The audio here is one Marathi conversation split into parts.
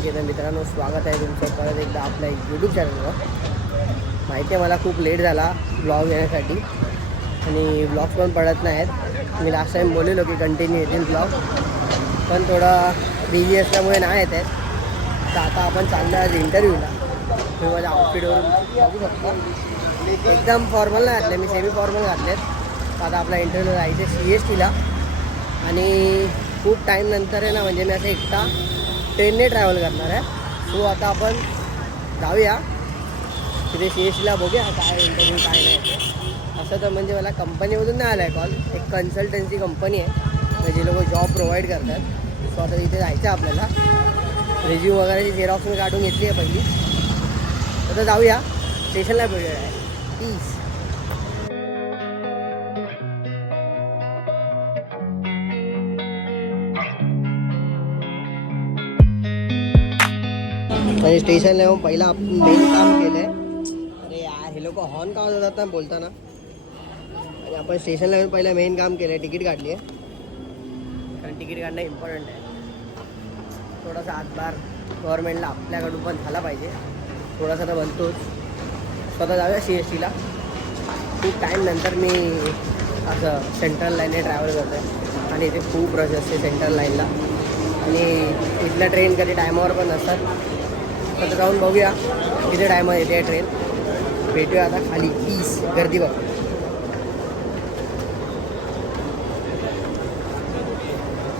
ओके तर मित्रांनो, स्वागत आहे तुमचं परत एकदा आपल्या यूट्यूब चॅनलवर. माहिती आहे मला खूप लेट झाला ब्लॉग येण्यासाठी आणि ब्लॉग्स पण पडत नाहीत. मी लास्ट टाईम बोललेलो की कंटिन्यू येतील ब्लॉग, पण थोडा बिझी असल्यामुळे नाही येत आहेत. तर आता आपण चाललो आज इंटरव्ह्यूला. मी माझ्या आउटफिटवरून बघू शकतो, एकदम फॉर्मल नाही घातले, मी सेमी फॉर्मल घातलेत. तर आता आपला इंटरव्ह्यू जायचं CSTला आणि खूप टाईम नंतर आहे ना, म्हणजे मी असं एकटा ट्रेनने ट्रॅव्हल करणार आहे. सो आता आपण जाऊया तिथे CSTला, बघूया काय इंटरव्ह्यू काय नाही. असं तर म्हणजे मला कंपनीमधून नाही आला आहे कॉल, एक कन्सल्टन्सी कंपनी आहे जे लोक जॉब प्रोव्हाइड करतात. सो आता तिथे जायचं आहे आपल्याला. रेझ्यूम वगैरेची झेरॉक्स मी काढून घेतली आहे पहिली. आता जाऊया स्टेशनला, भेटूया आहे प्लीज. आणि स्टेशनला येऊन पहिला आपण मेन काम केलं आहे. अरे यार, हे लोक हॉर्न का वाजवतात ना बोलताना. आणि आपण स्टेशनला येऊन पहिला मेन काम केलं आहे, तिकीट काढली आहे. कारण तिकीट काढणं इम्पॉर्टंट आहे. थोडासा हातभार गव्हर्नमेंटला आपल्याकडून पण झाला पाहिजे, थोडासा तर बनतोच. स्वतः जाऊया CSTला. खूप टाईम नंतर मी असं सेंट्रल लाईनने ट्रॅव्हल करतो आहे आणि इथे खूप रश असते सेंट्रल लाईनला आणि इथल्या ट्रेन कधी टायमावर पण नसतात. तर जाऊन बघूया किती टायमात येते ट्रेन. भेटूया आता खाली प्लीज. गर्दी बघ,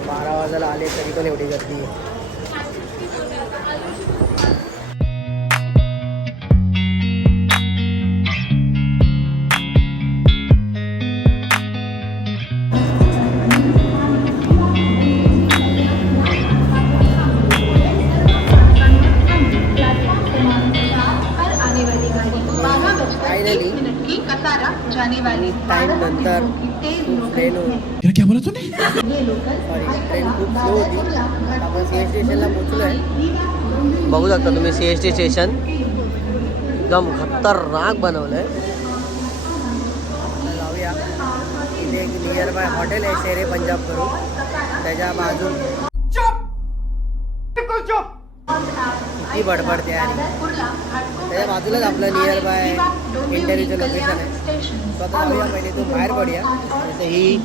12 वाजायला आले तरी पण एवढी गर्दी आहे. टाइम नंतर खूप ट्रेन क्या बोला तूने? सॉरी, ट्रेन खूप स्लो होती. आपण CST स्टेशनला पोचलो आहे. बघू शकता तुम्ही CST स्टेशन एकदम खतरनाक बनवलं आहे. जाऊया. इथे एक नियर बाय हॉटेल आहे शेरे पंजाब करून, त्याच्या बाजू किती बडबडते आणि त्याच्या बाजूलाच आपलं नियर बाय इंटरव्ह्यूचं लोकेशन आहे. स्वतः जाऊया पहिले, तू बाहेर पडूया. तर ही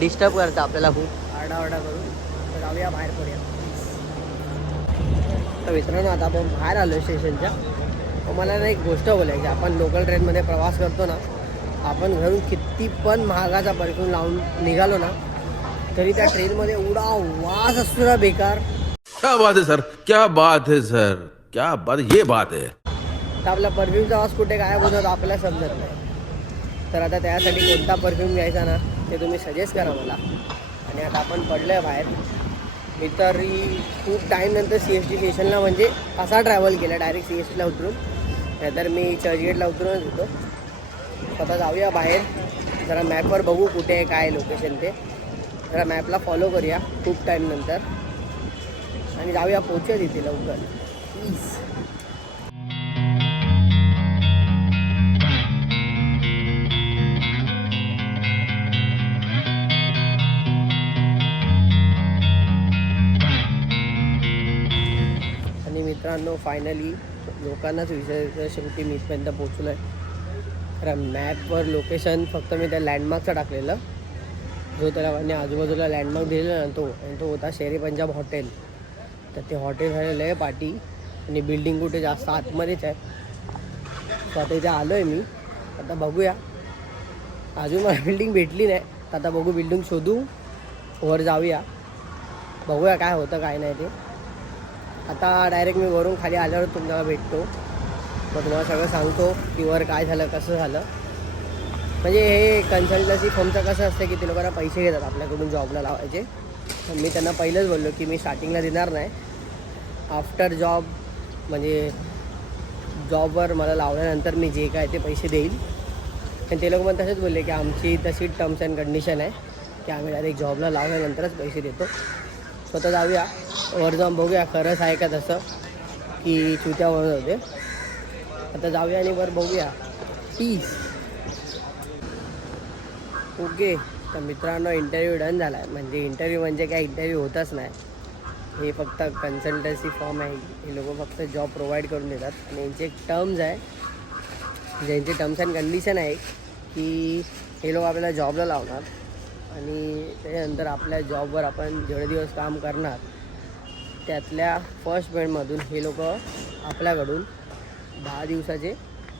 डिस्टर्ब करतं आपल्याला खूप आरडाओरडा करून. तर जाऊया बाहेर पडूया. तर मित्रांनो, आता आपण बाहेर आलो स्टेशनच्या. मला ना एक गोष्ट बोलायची, आपण लोकल ट्रेनमध्ये प्रवास करतो ना, आपण घरून किती पण महागाचा परफ्यूम लावून निघालो ना, तरी त्या ट्रेनमध्ये एवढा वास असतो ना बेकार. क्या बात है सर, क्या बात है सर, क्या बात, ये बात है. तर आपला परफ्यूमचा वास कुठे गायब होतो आपल्याला समजत नाही. तर आता त्यासाठी कोणता परफ्यूम घ्यायचा ना, ते तुम्ही सजेस्ट करा मला. आणि आता आपण पडलो आहे बाहेर. मी तरी खूप टाईम नंतर CST स्टेशनला म्हणजे असा ट्रॅव्हल केला, डायरेक्ट CSTला उतरून. नाहीतर मी चर्चगेटला उतरूनच होतो. स्वतः जाऊया बाहेर, जरा मॅपवर बघू कुठे आहे काय लोकेशन ते. जरा मॅपला फॉलो करूया खूप टाईम नंतर आणि जाऊया, पोचूया तिथे लवकर प्लीज. आणि मित्रांनो, फायनली लोकांनाच विचारायचं, शेवटी मी इथपर्यंत पोचलो आहे. कारण मॅपवर लोकेशन फक्त मी त्या लँडमार्कचा टाकलेलं, जो त्याला आणि आजूबाजूला लँडमार्क दिलेला ना, तो होता शेरे पंजाब हॉटेल. तर ते हॉटेल झालेलं आहे पाठी आणि बिल्डिंग कुठे जास्त आतमध्येच आहे. सो आता इथे आलो आहे मी. आता बघूया, अजून मला बिल्डिंग भेटली नाही. तर आता बघू, बिल्डिंग शोधू, वर जाऊया, बघूया काय होतं काय नाही ते. आता डायरेक्ट मी वरून खाली आल्यावर तुम्हाला भेटतो, मग तुम्हाला सगळं सांगतो की वर काय झालं कसं झालं. म्हणजे हे कन्सल्टन्सी फर्मचं कसं असतं की ते लोकांना पैसे घेतात आपल्याकडून जॉबला लावायचे. तर मी त्यांना पहिलंच बोललो की मी स्टार्टिंगला देणार नाही, आफ्टर जॉब म्हणजे जॉबवर मला लावल्यानंतर मी जे काय ते पैसे देईल. आणि ते लोक पण तसेच बोलले की आमची तशी टर्म्स अँड कंडिशन आहे की आम्ही डायरेक्ट जॉबला लावल्यानंतरच पैसे देतो. स्वतः जाऊया, वर जाऊन बघूया खरंच आहे का तसं की चुत्या म्हणत होते. आता जाऊया आणि वर बघूया प्लीज. ओके, तर मित्रांनो इंटरव्ह्यू डन झाला आहे. म्हणजे इंटरव्ह्यू म्हणजे काय इंटरव्ह्यू होतच नाही, हे फक्त कन्सल्टन्सी फर्म आहे. हे लोक फक्त जॉब प्रोव्हाइड करून देतात आणि यांचे एक टर्म्स आहे, ज्यांचे टर्म्स अँड कंडिशन आहे की हे लोक आपल्याला जॉबला लावणार आणि त्याच्यानंतर आपल्या जॉबवर आपण जेवढे दिवस काम करणार त्यातल्या फर्स्ट पेमेंटमधून हे लोक आपल्याकडून 10 दिवसाचे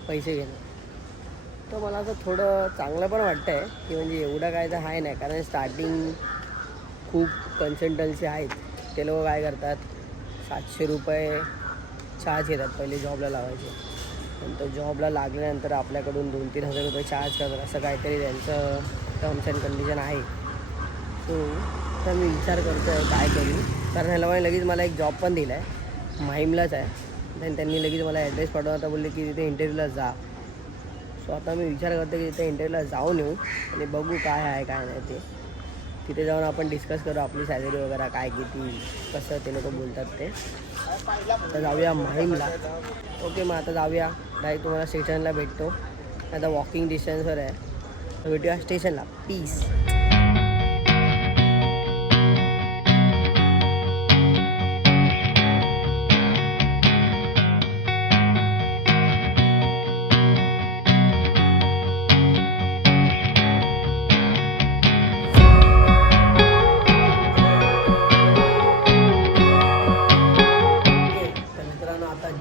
पैसे घेणार. तर मला असं थोडं चांगलं पण वाटतं आहे की म्हणजे एवढं काय तर आहे नाही, कारण स्टार्टिंग खूप कन्सल्टन्सी आहेत. ते लोक काय करतात, 700 रुपये चार्ज घेतात पहिले जॉबला लावायचे, नंतर जॉबला लागल्यानंतर आपल्याकडून 2-3 हजार रुपये चार्ज करतात. असं काहीतरी त्यांचं टर्म्स अँड कंडिशन आहे. सो तर मी विचार करतो आहे काय करू, कारण ह्या लोकांनी लगेच मला एक जॉब पण दिला आहे, माहीमलाच आहे. आणि त्यांनी लगेच मला ॲड्रेस पाठवला होता, बोलले की तिथे इंटरव्ह्यूला जा. सो आता मी विचार करतो की तिथे इंटरव्ह्यूला जाऊन येऊ आणि बघू काय आहे काय नाही ते. तिथे जाऊन आपण डिस्कस करू आपली सॅलरी वगैरे काय किती कसं ते लोक बोलतात ते. आता जाऊया माहीमला. ओके, मग आता जाऊया डायरेक्ट. तुम्हाला स्टेशनला भेटतो, आता वॉकिंग डिस्टन्सवर आहे. तर भेटूया स्टेशनला. पीस.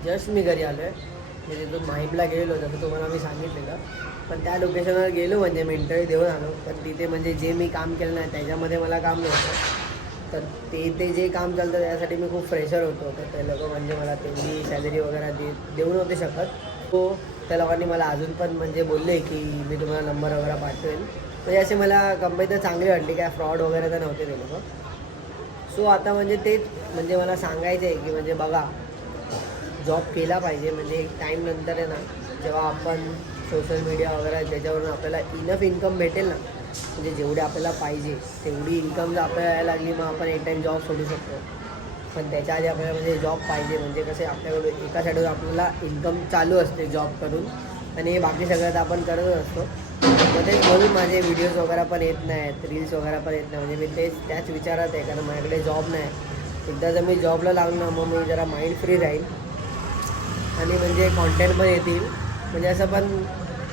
जस्ट मी घरी आलो आहे. मी तिथून माहीमला गेलो जसं तुम्हाला मी सांगितलेलं, पण त्या लोकेशनवर गेलो म्हणजे मी इंटरव्ह्यू देऊन आलो. पण तिथे म्हणजे जे मी काम केलं नाही त्याच्यामध्ये मला काम नव्हतं. तर ते जे काम चालतं त्यासाठी मी खूप फ्रेशर होतो. तर ते लोक म्हणजे मला तेवढी सॅलरी वगैरे देऊ नव्हते शकत. तो त्या लोकांनी मला अजून पण म्हणजे बोलले की मी तुम्हाला नंबर वगैरे पाठवेल. म्हणजे असे मला कंपनी तर चांगली वाटली, काय फ्रॉड वगैरे तर नव्हते ते लोक. सो आता म्हणजे तेच म्हणजे मला सांगायचं आहे की म्हणजे बघा, जॉब केला पाहिजे. म्हणजे एक टाईम नंतर आहे ना, जेव्हा आपण सोशल मीडिया वगैरे ज्याच्यावरून आपल्याला इनफ इन्कम भेटेल ना, म्हणजे जेवढे आपल्याला पाहिजे तेवढी इन्कम जर आपल्याला यायला लागली मग आपण एक टाईम जॉब सोडू शकतो. पण त्याच्या आधी आपल्याला म्हणजे जॉब पाहिजे. म्हणजे कसे आपल्याकडून एका साईडवर आपल्याला इन्कम चालू असते जॉब करून आणि हे बाकी सगळं तर आपण करत असतो. तर तेच म्हणून माझे व्हिडिओज वगैरे पण येत नाहीत, रील्स वगैरे पण येत नाही. म्हणजे मी त्याच विचारात आहे, कारण माझ्याकडे जॉब नाही. एकदा जर मी जॉबला लागलो ना मग मी जरा माइंड फ्री राहील आणि म्हणजे कॉन्टेंट पण येतील. म्हणजे असं पण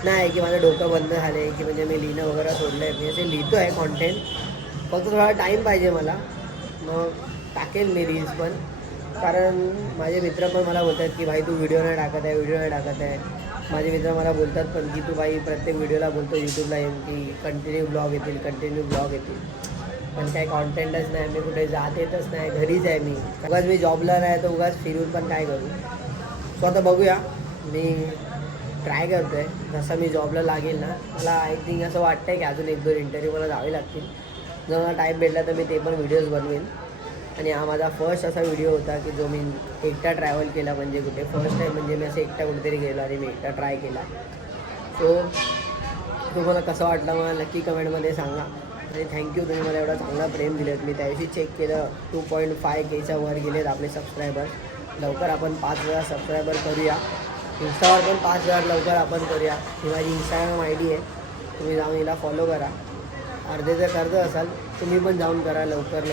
नाही की माझं डोकं बंद झालं की म्हणजे मी लिहिणं वगैरे सोडलं आहे. मी असे लिहितो आहे कॉन्टेंट, फक्त थोडा टाईम पाहिजे मला. मग टाकेल मी रील्स पण, कारण माझे मित्र पण मला बोलतात की भाई तू व्हिडिओ नाही टाकत आहे. माझे मित्र मला बोलतात पण की तू भाई प्रत्येक व्हिडिओला बोलतो यूट्यूबला येऊन की कंटिन्यू ब्लॉग येतील. पण काही कॉन्टेंटच नाही, मी कुठे जात येतच नाही, घरीच आहे मी. उगाच मी जॉबला नाही तर उगाच फिरून पण काय करू. सो आता बघूया, मी ट्राय करतो आहे. जसं मी जॉबला लागेल ना, मला आय थिंक असं वाटतं आहे की अजून 1-2 इंटरव्ह्यू मला जावे लागतील. जर मला टाईम भेटला तर मी ते पण व्हिडिओज बनवेन. आणि हा माझा फर्स्ट असा व्हिडिओ होता की जो मी एकटा ट्रॅव्हल केला. म्हणजे कुठे फर्स्ट टाईम म्हणजे मी असं एकटा कुठेतरी गेलो आणि मी एकटा ट्राय केला. सो तुम्हाला कसं वाटलं मला नक्की कमेंटमध्ये सांगा. आणि थँक्यू, तुम्ही मला एवढा चांगला प्रेम दिलेत. मी त्याविषयी चेक केलं 2.5Kच्या वर गेलेत आपले सबस्क्रायबर. लवकर आपण 5,000 सबस्क्रायबर करूया. इंस्टावर पण 5,000 लवकर आपण करूया. ही माझी इंस्टाग्राम ID आहे, तुम्ही जाऊन हिला फॉलो करा. अर्धे जर करत असाल तुम्ही पण जाऊन करा लवकर.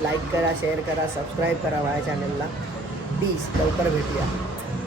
लाईक करा, शेअर करा, सबस्क्राईब करा माझ्या चॅनलला. प्लीज लवकर भेटूया.